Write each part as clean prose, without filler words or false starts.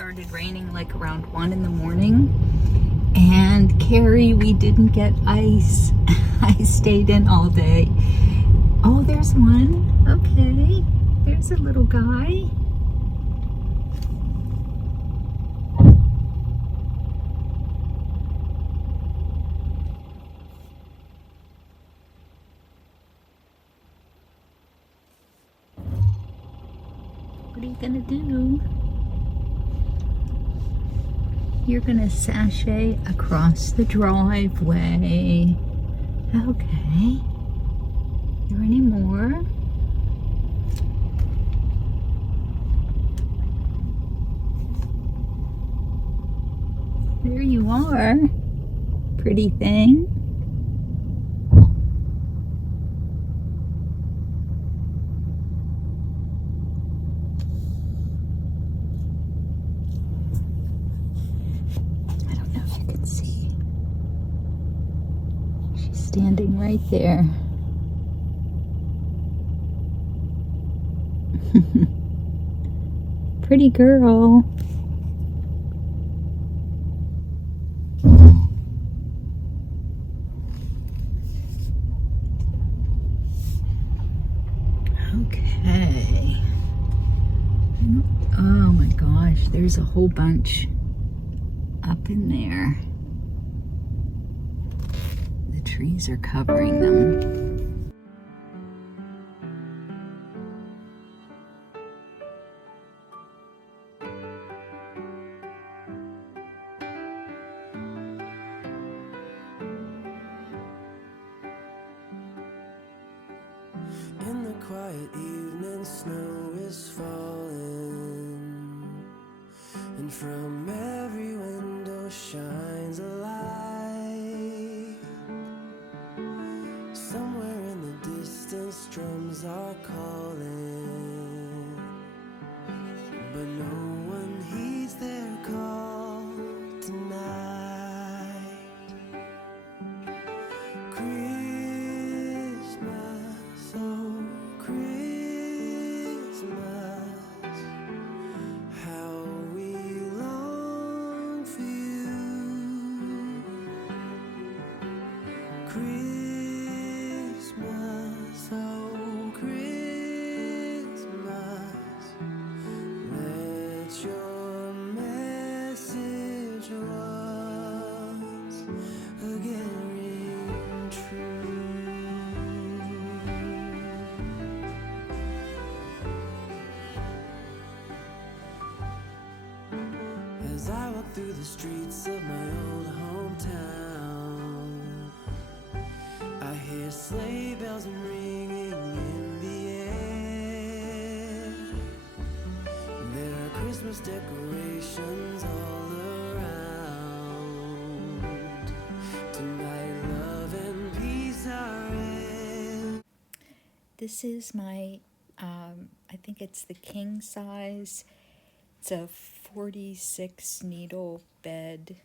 started raining like around 1 in the morning. And Carrie, we didn't get ice. I stayed in all day. Oh, there's one. Okay. There's a little guy. What are you gonna do? You're gonna sashay across the driveway. Okay. There any more? There you are. Pretty thing. See, she's standing right there. Pretty girl. Okay. Oh my gosh, there's a whole bunch up in there. The trees are covering them. In the quiet evening, snow is falling, and from every window shines a light. Somewhere in the distance, drums are calling, but no one heeds their call tonight. Christmas, oh Christmas, how we long for you. Christmas, oh Christmas, let your message once again ring true. As I walk through the streets of my old hometown, I hear sleigh bells ringing in the air. There are Christmas decorations all around. Tonight love and peace are in. This is my, I think it's the king size. It's a 46 needle bed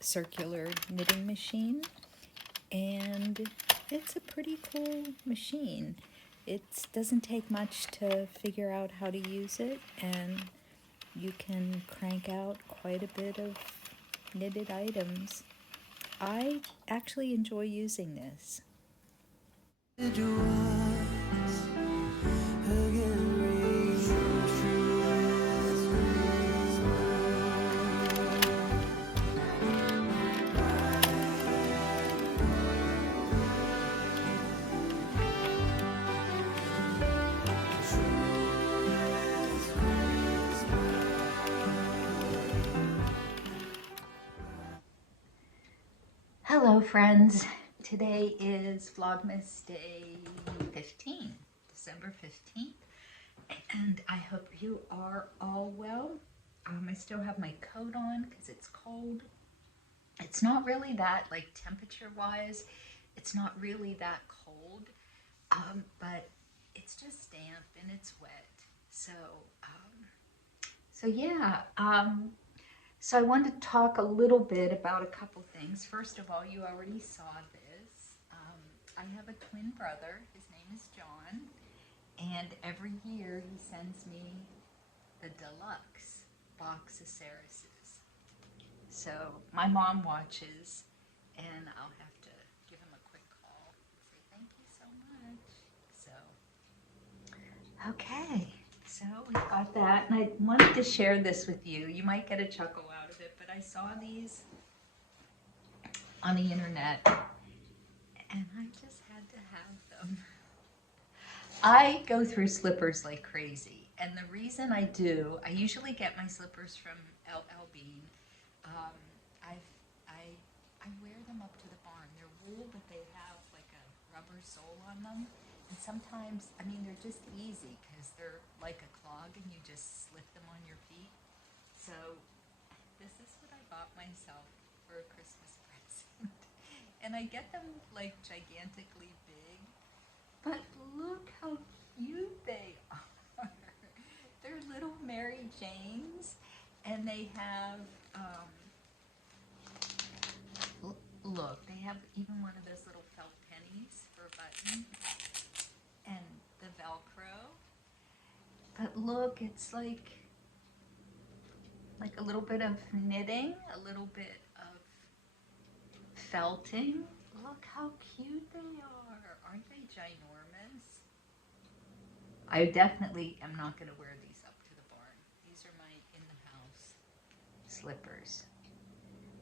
circular knitting machine. And it's a pretty cool machine. It doesn't take much to figure out how to use it, and you can crank out quite a bit of knitted items. I actually enjoy using this. It was again ring true. Hello friends, today is Vlogmas day 15, December 15th, and I hope you are all well. I still have my coat on because it's cold. It's not really that, like, temperature-wise, it's not really that cold, but it's just damp and it's wet. So yeah. So I wanted to talk a little bit about a couple things. First of all, you already saw this. I have a twin brother. His name is John, and every year he sends me the deluxe box of Cereses. So my mom watches, and I'll have to give him a quick call. Say thank you so much. So, okay. So we've got that, and I wanted to share this with you. You might get a chuckle out of it, but I saw these on the internet, and I just had to have them. I go through slippers like crazy, and the reason I do, I usually get my slippers from LL Bean. Um, I've, I wear them up to the barn. They're wool, but they have like a rubber sole on them. And sometimes, I mean, they're just easy because they're like a clog and you just slip them on your feet. So this is what I bought myself for a Christmas present. And I get them like gigantically big, but look how cute they are. They're little Mary Janes, and they have, look, they have even one of those little felt pennies for a button, and the Velcro. But look, it's like a little bit of knitting, a little bit of felting. Look how cute they are. Aren't they ginormous? I definitely am not going to wear these up to the barn. These are my in-the-house slippers.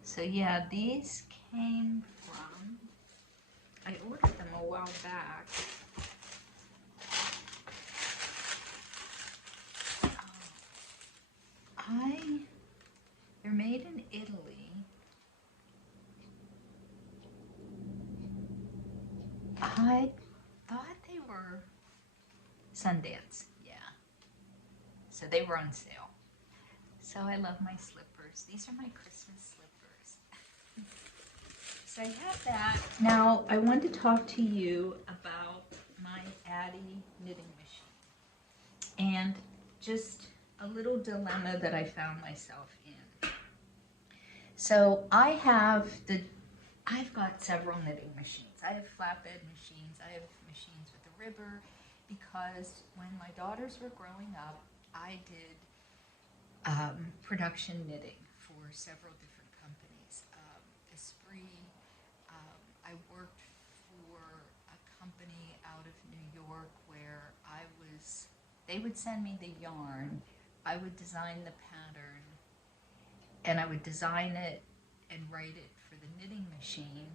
So yeah, these came from, I ordered them a while back. They're made in Italy. I thought they were Sundance, yeah. So they were on sale. So I love my slippers. These are my Christmas slippers. So I have that. Now I want to talk to you about my Addie knitting machine and just a little dilemma that I found myself in. So I've got several knitting machines. I have flatbed machines. I have machines with a ribber because when my daughters were growing up, I did production knitting for several different companies. Esprit, I worked for a company out of New York where they would send me the yarn, I would design the pattern, and I would design it and write it for the knitting machine,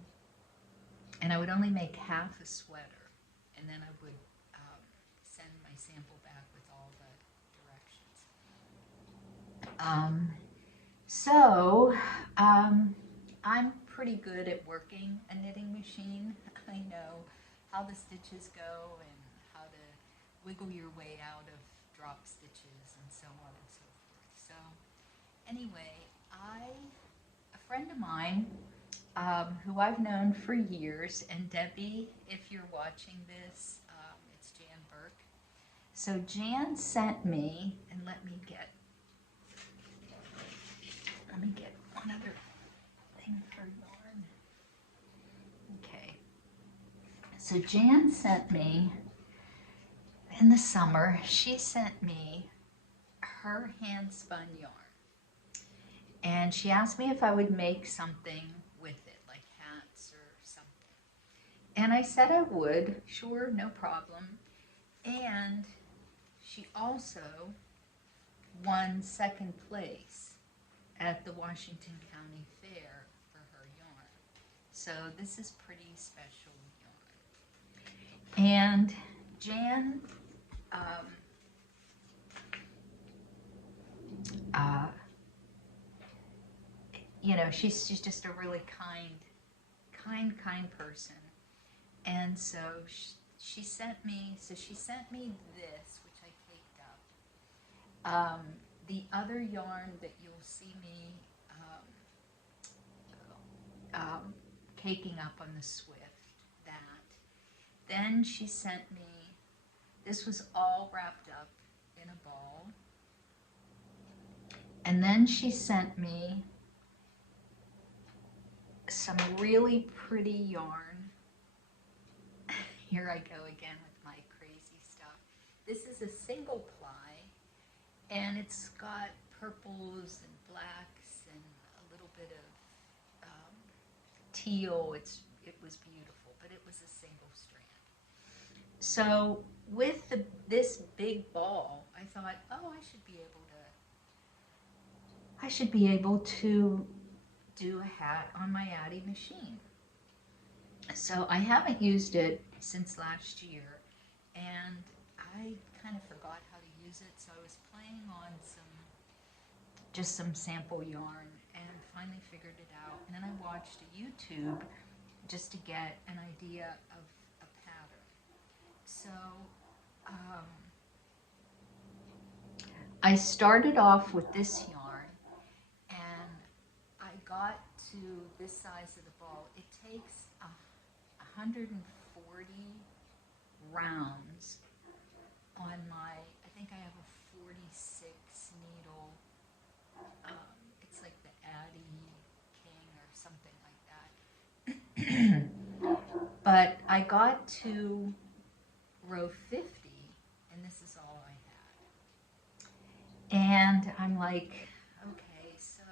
and I would only make half a sweater, and then I would send my sample back with all the directions. I'm pretty good at working a knitting machine. I know how the stitches go and how to wiggle your way out of drop stitches and so on and so forth. So anyway, a friend of mine who I've known for years, and Debbie, if you're watching this, it's Jan Burke. So Jan sent me, and let me get one other thing for yarn. Okay. So Jan sent me, in the summer, she sent me her hand spun yarn. And she asked me if I would make something with it, like hats or something. And I said I would, sure, no problem. And she also won second place at the Washington County Fair for her yarn. So this is pretty special yarn. And Jan, she's just a really kind person. And so she sent me this, which I caked up. The other yarn that you'll see me caking up on the Swift, that. Then she sent me, this was all wrapped up in a ball. And then she sent me some really pretty yarn. Here I go again with my crazy stuff. This is a single ply, and it's got purples and blacks and a little bit of teal. It was beautiful, but it was a single strand. So with this big ball, I thought, oh, I should be able to do a hat on my Addy machine. So I haven't used it since last year, and I kind of forgot how to use it, so I was playing on just some sample yarn, and finally figured it out. And then I watched a YouTube just to get an idea of a pattern. So I started off with this yarn, and I got to this size of the ball. It takes 140 rounds on I think I have a 46 needle, it's like the Addy King or something like that. But I got to row 50, and this is all I had. And I'm like, okay, so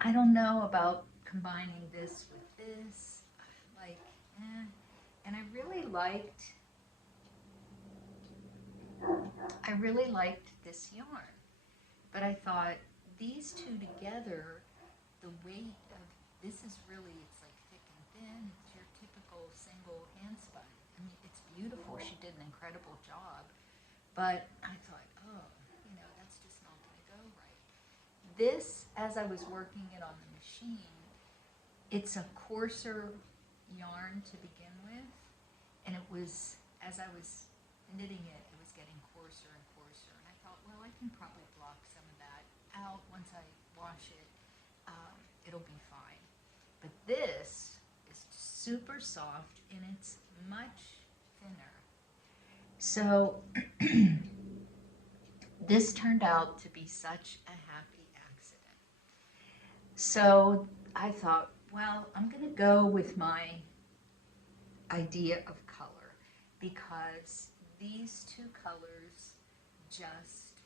I don't know about combining this with this, like, And I really liked this yarn, but I thought these two together, the weight of this is really, it's like thick and thin. It's your typical single hand spun. I mean, it's beautiful. She did an incredible job, but I thought, oh, that's just not going to go right. This, as I was working it on the machine, it's a coarser yarn to begin with, and it was, as I was knitting it, it was getting coarser and coarser, and I thought, well, I can probably block some of that out once I wash it. It'll be fine. But this is super soft, and it's much thinner. So this turned out to be such a happy accident. So I thought, well, I'm going to go with my idea of color, because these two colors just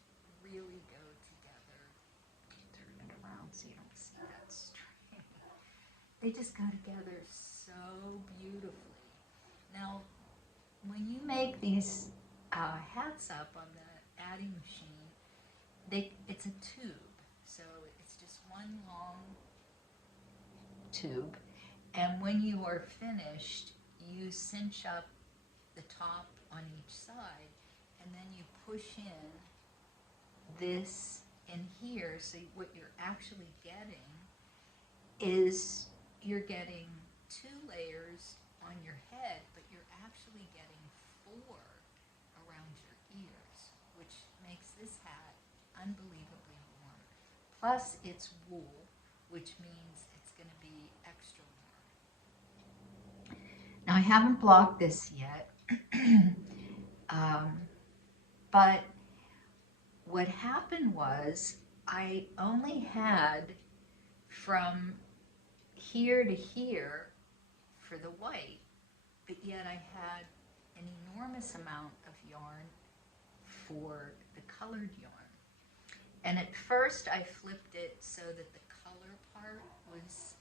really go together. Turn it around so you don't see that string. They just go together so beautifully. Now, when you make these hats up on the Addy machine, it's a tube. So it's just one long tube. And when you are finished, you cinch up the top on each side, and then you push in this in here. So what you're actually getting is you're getting 2 layers on your head, but you're actually getting 4 around your ears, which makes this hat unbelievably warm. Plus it's wool, which means it's going to be extra warm. Now I haven't blocked this yet, but what happened was I only had from here to here for the white, but yet I had an enormous amount of yarn for the colored yarn. And at first I flipped it so that the color part was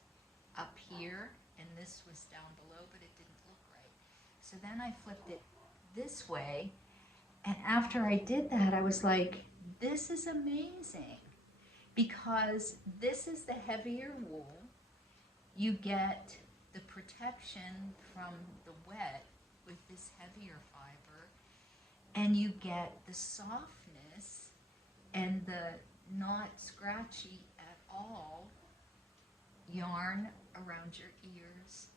up here and this was down below, but it didn't look right. So then I flipped it this way, and after I did that, I was like, this is amazing, because this is the heavier wool. You get the protection from the wet with this heavier fiber, and you get the softness and the not scratchy at all yarn around your ears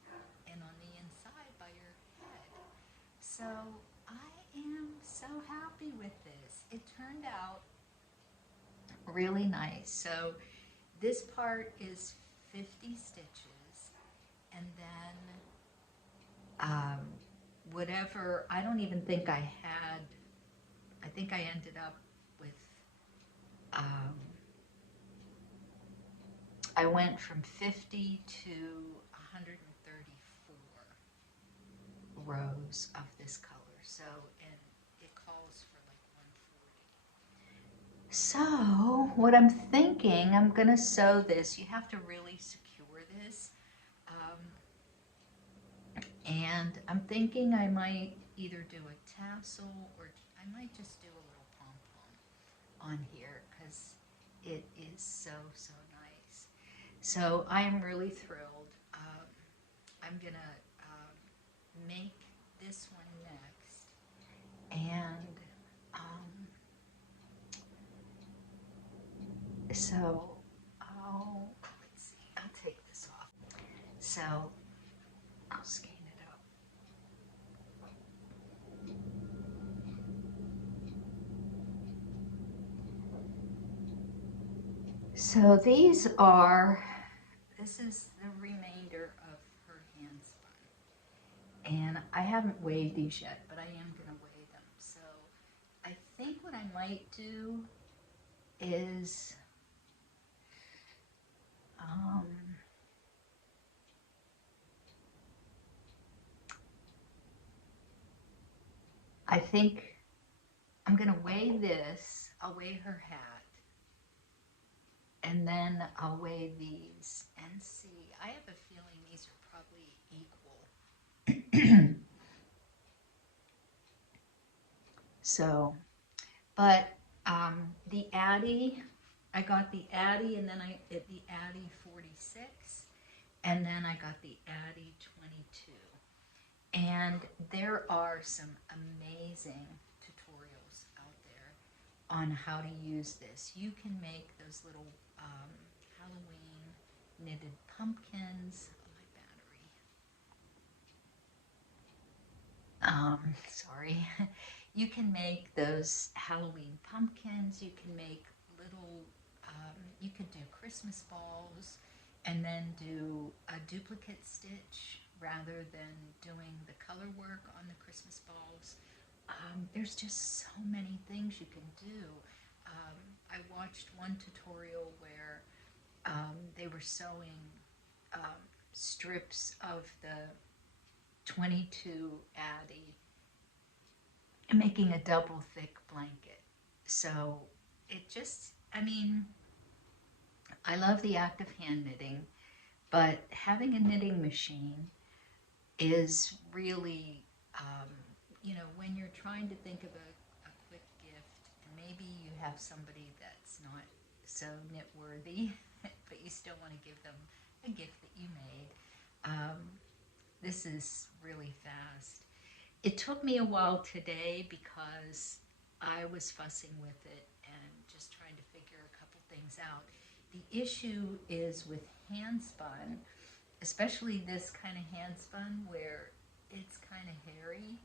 and on the inside by your head. So I am so happy with this. It turned out really nice. So this part is 50 stitches, and then whatever, I don't even think I had, I think I ended up with, I went from 50 to 134 rows of this color. So, and it calls for like So what I'm thinking, I'm gonna sew this. You have to really secure this. Um, and I'm thinking I might either do a tassel or I might just do a little pom-pom on here because it is so, so nice. So I am really thrilled. I'm gonna make this one next. And so let's see, I'll take this off. So I'll skein it up. So this is the remainder of her hand spun. And I haven't weighed these yet, but I am going to weigh them. So I think what I might do is, um, I think I'm going to weigh this. I'll weigh her hat. And then I'll weigh these and see. I have a feeling these are probably equal. So, but the Addy, I got the Addy and then the Addy 46 and then I got the Addy 22. And there are some amazing tutorials out there on how to use this. You can make those little Halloween knitted pumpkins. Oh, my battery. Sorry. You can make those Halloween pumpkins. You can make little, you could do Christmas balls and then do a duplicate stitch rather than doing the color work on the Christmas balls. There's just so many things you can do. I watched one tutorial where they were sewing strips of the 22 Addy and making a double thick blanket. So it just, I mean, I love the act of hand knitting, but having a knitting machine is really, you know, when you're trying to think of a quick gift, and maybe you have somebody that's not so knit worthy, but you still want to give them a gift that you made, this is really fast. It took me a while today because I was fussing with it and just trying to figure a couple things out. The issue is with hand spun, especially this kind of hand spun where it's kind of hairy.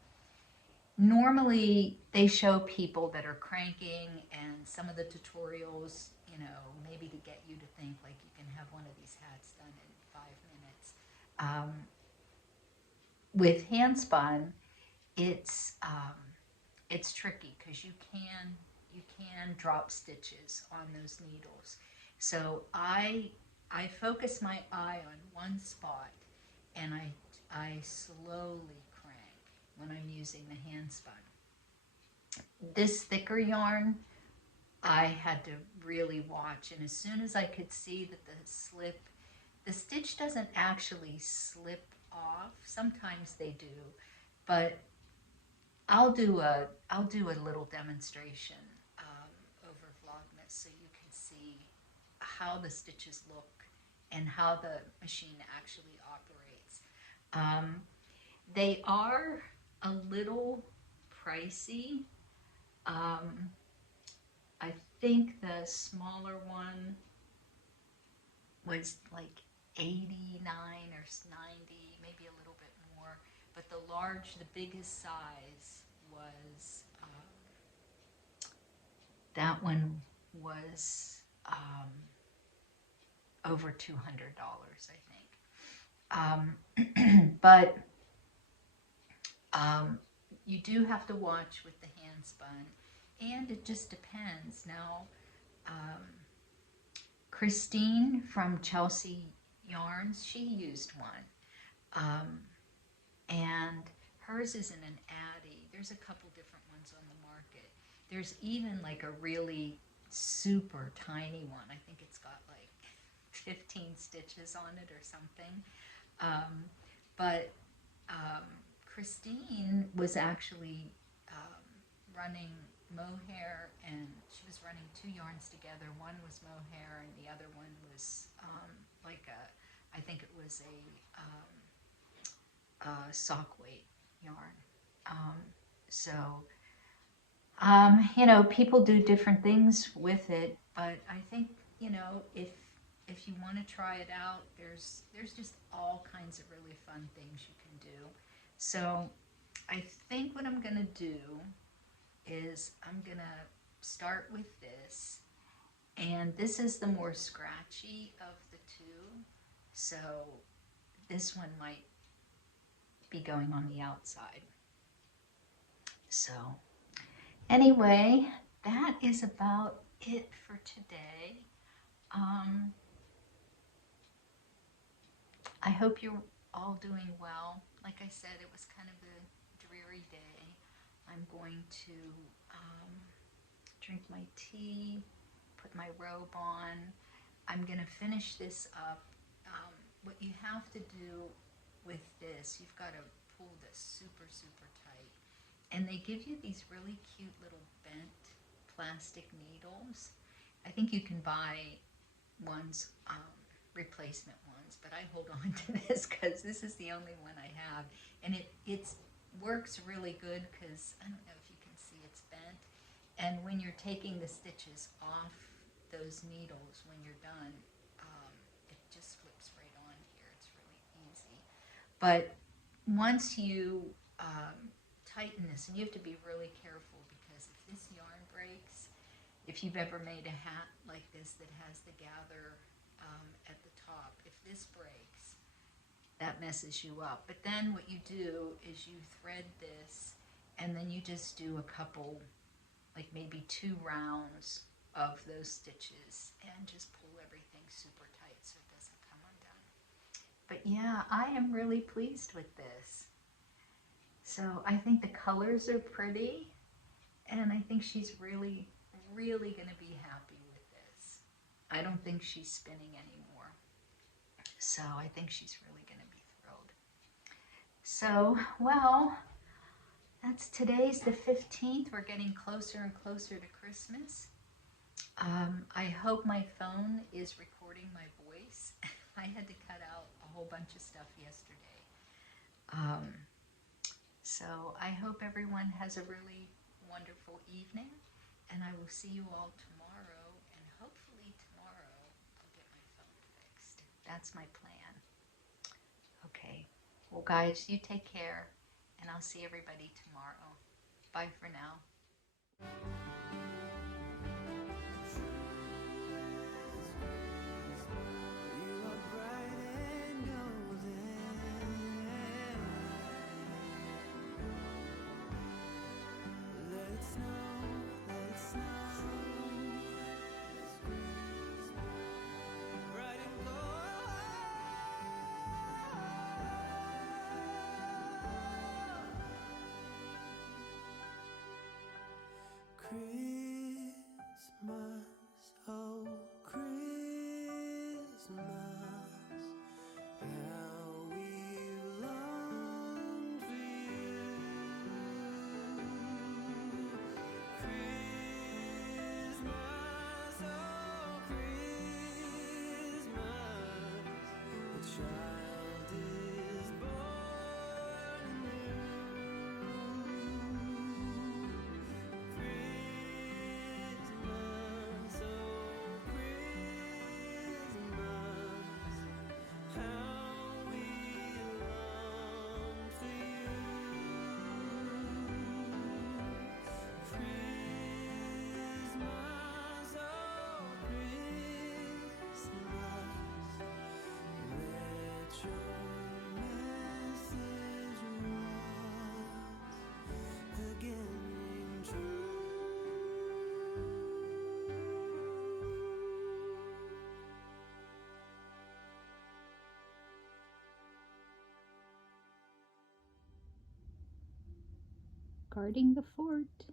Normally they show people that are cranking and some of the tutorials, you know, maybe to get you to think like you can have one of these hats done in 5 minutes. With hand spun, it's tricky because you can drop stitches on those needles. So I focus my eye on one spot and I slowly crank when I'm using the hand spun. This thicker yarn I had to really watch, and as soon as I could see that the stitch doesn't actually slip off. Sometimes they do, but I'll do a little demonstration over Vlogmas so you can see how the stitches look and how the machine actually operates. They are a little pricey. I think the smaller one was like 89 or 90, maybe a little bit more. But the biggest size was, that one was over $200, I think. But you do have to watch with the hand spun, and it just depends. Now, Christine from Chelsea Yarns, she used one. And hers isn't an Addy. There's a couple different ones on the market. There's even like a really super tiny one. I think it's got like 15 stitches on it or something. Um, but Christine was actually running mohair, and she was running two yarns together. One was mohair, and the other one was like I think it was a sock weight yarn. Um, so, you know, people do different things with it, but I think, you know, if you want to try it out, there's just all kinds of really fun things you can do. So I think what I'm gonna do is I'm gonna start with this, and this is the more scratchy of the two, so this one might be going on the outside. So anyway, that is about it for today. I hope you're all doing well. Like I said, it was kind of a dreary day. I'm going to drink my tea, put my robe on. I'm going to finish this up. What you have to do with this, you've got to pull this super, super tight. And they give you these really cute little bent plastic needles. I think you can buy ones, replacement ones, but I hold on to this because this is the only one I have. And it works really good because, I don't know if you can see, it's bent. And when you're taking the stitches off those needles, when you're done, it just flips right on here. It's really easy. But once you tighten this, and you have to be really careful because if this yarn breaks, if you've ever made a hat like this that has the gather at the top, if this breaks, that messes you up. But then what you do is you thread this, and then you just do a couple, like maybe 2 rounds of those stitches, and just pull everything super tight so it doesn't come undone. But yeah, I am really pleased with this. So I think the colors are pretty, and I think she's really, really going to be happy with this. I don't think she's spinning anymore. So I think she's really going to be thrilled. So, well, today's the 15th. We're getting closer and closer to Christmas. I hope my phone is recording my voice. I had to cut out a whole bunch of stuff yesterday. So I hope everyone has a really wonderful evening, and I will see you all tomorrow, and hopefully tomorrow I'll get my phone fixed. That's my plan. Okay. Well, guys, you take care, and I'll see everybody tomorrow. Bye for now. You are bright and golden. Let it snow, let it snow. Bright and gold. Christmas, oh Christmas, how we've longed for you. Christmas, oh Christmas, a child is born anew. Christmas, oh Christmas, how we long for you. Christmas, oh Christmas, let your message once again ring true. Guarding the fort.